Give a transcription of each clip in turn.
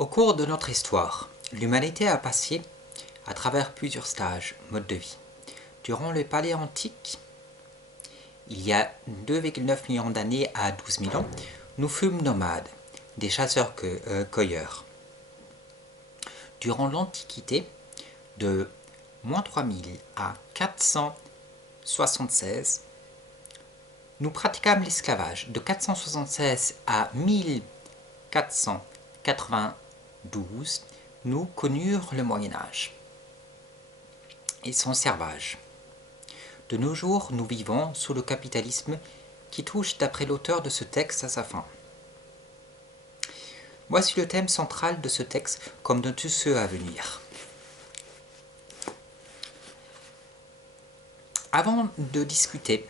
Au cours de notre histoire, l'humanité a passé à travers plusieurs stages, modes de vie. Durant le Paléantique, il y a 2,9 millions d'années à 12 000 ans, nous fûmes nomades, des chasseurs-cueilleurs. Durant l'Antiquité, de moins 3000 à 476, nous pratiquâmes l'esclavage. De 476 à 1492, nous connurent le Moyen-Âge et son servage. De nos jours, nous vivons sous le capitalisme qui touche, d'après l'auteur de ce texte, à sa fin. Voici le thème central de ce texte, comme de tous ceux à venir. Avant de discuter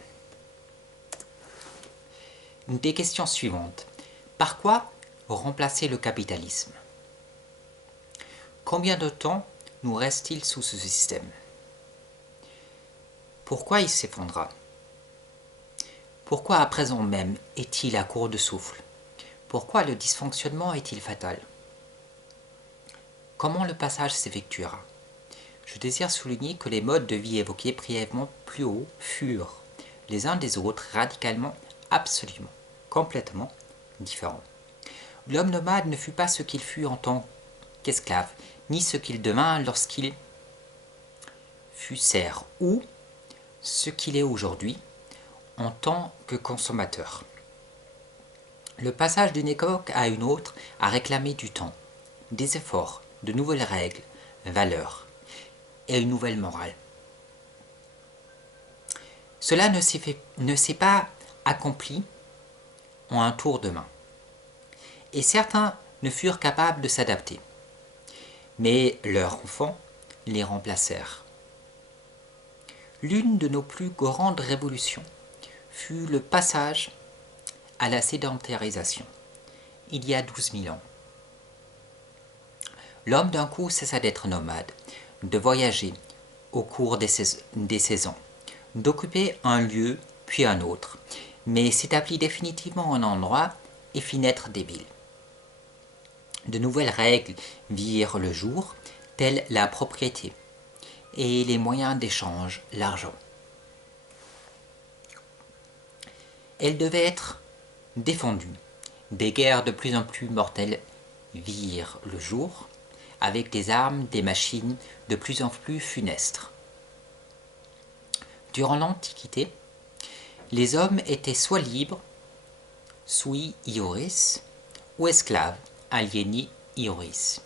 des questions suivantes, par quoi remplacer le capitalisme? Combien de temps nous reste-t-il sous ce système? Pourquoi il s'effondra? Pourquoi à présent même est-il à court de souffle? Pourquoi le dysfonctionnement est-il fatal? Comment le passage s'effectuera? Je désire souligner que les modes de vie évoqués brièvement plus haut furent, les uns des autres, radicalement, absolument, complètement différents. L'homme nomade ne fut pas ce qu'il fut en tant qu'esclave, ni ce qu'il devint lorsqu'il fut serf, ou ce qu'il est aujourd'hui en tant que consommateur. Le passage d'une époque à une autre a réclamé du temps, des efforts, de nouvelles règles, valeurs et une nouvelle morale. Cela ne s'est pas accompli en un tour de main, et certains ne furent capables de s'adapter, mais leurs enfants les remplacèrent. L'une de nos plus grandes révolutions fut le passage à la sédentarisation, il y a 12 000 ans. L'homme d'un coup cessa d'être nomade, de voyager au cours des saisons, d'occuper un lieu puis un autre, mais s'établit définitivement en un endroit et fit naître des villes. De nouvelles règles virent le jour, telles la propriété et les moyens d'échange, l'argent. Elles devaient être défendues. Des guerres de plus en plus mortelles virent le jour, avec des armes, des machines de plus en plus funestes. Durant l'Antiquité, les hommes étaient soit libres, sui iuris, ou esclaves, alieni iuris.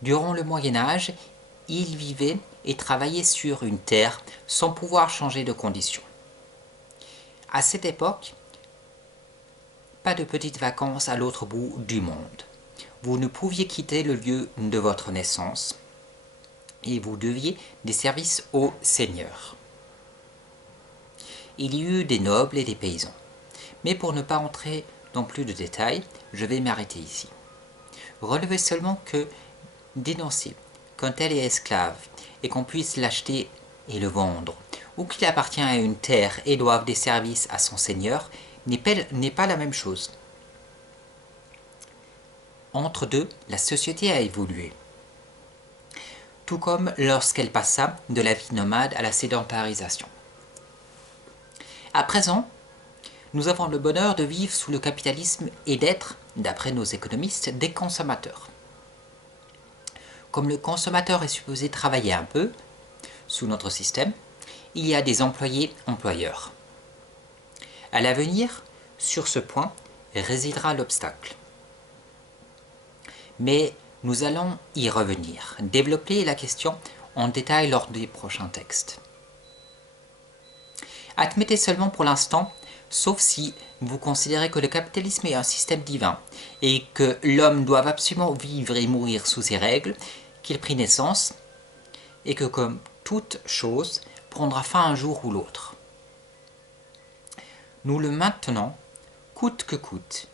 Durant le Moyen-Âge, ils vivaient et travaillaient sur une terre sans pouvoir changer de condition. À cette époque, pas de petites vacances à l'autre bout du monde. Vous ne pouviez quitter le lieu de votre naissance et vous deviez des services au seigneur. Il y eut des nobles et des paysans. Mais pour ne pas entrer dans plus de détails, je vais m'arrêter ici. Relevez seulement que dénoncer qu'un tel est esclave et qu'on puisse l'acheter et le vendre, ou qu'il appartient à une terre et doive des services à son seigneur, n'est pas la même chose. Entre deux, la société a évolué. Tout comme lorsqu'elle passa de la vie nomade à la sédentarisation. À présent, nous avons le bonheur de vivre sous le capitalisme et d'être, d'après nos économistes, des consommateurs. Comme le consommateur est supposé travailler un peu, sous notre système, il y a des employés-employeurs. À l'avenir, sur ce point, résidera l'obstacle. Mais nous allons y revenir, développer la question en détail lors des prochains textes. Admettez seulement pour l'instant, sauf si vous considérez que le capitalisme est un système divin et que l'homme doit absolument vivre et mourir sous ses règles, qu'il prit naissance et que comme toute chose prendra fin un jour ou l'autre. Nous le maintenons coûte que coûte,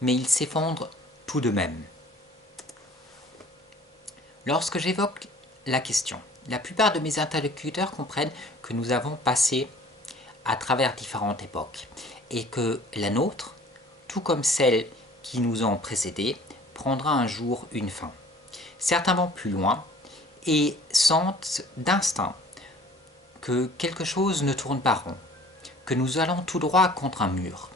mais il s'effondre tout de même. Lorsque j'évoque la question, la plupart de mes interlocuteurs comprennent que nous avons passé à travers différentes époques et que la nôtre, tout comme celles qui nous ont précédés, prendra un jour une fin. Certains vont plus loin et sentent d'instinct que quelque chose ne tourne pas rond, que nous allons tout droit contre un mur,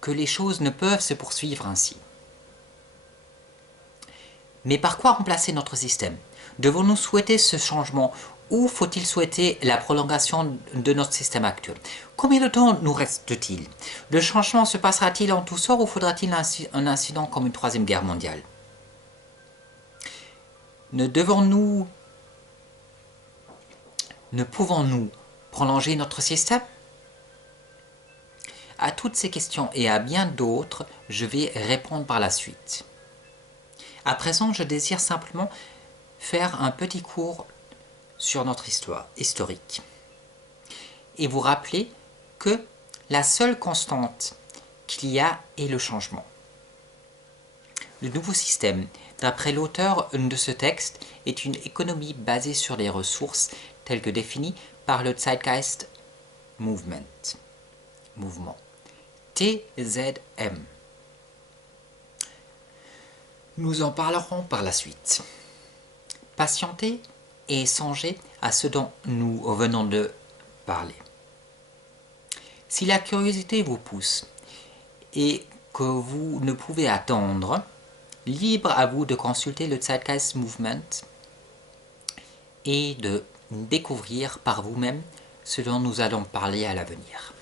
que les choses ne peuvent se poursuivre ainsi. Mais par quoi remplacer notre système? Devons-nous souhaiter ce changement ou faut-il souhaiter la prolongation de notre système actuel? Combien de temps nous reste-t-il? Le changement se passera-t-il en tout sort ou faudra-t-il un incident comme une troisième guerre mondiale? Ne pouvons-nous prolonger notre système? À toutes ces questions et à bien d'autres, je vais répondre par la suite. À présent, je désire simplement faire un petit cours sur notre histoire historique et vous rappeler que la seule constante qu'il y a est le changement. Le nouveau système, d'après l'auteur de ce texte, est une économie basée sur les ressources telles que définies par le Zeitgeist mouvement. TZM. Nous en parlerons par la suite. Patientez et songez à ce dont nous venons de parler. Si la curiosité vous pousse et que vous ne pouvez attendre, libre à vous de consulter le Zeitgeist Movement et de découvrir par vous-même ce dont nous allons parler à l'avenir.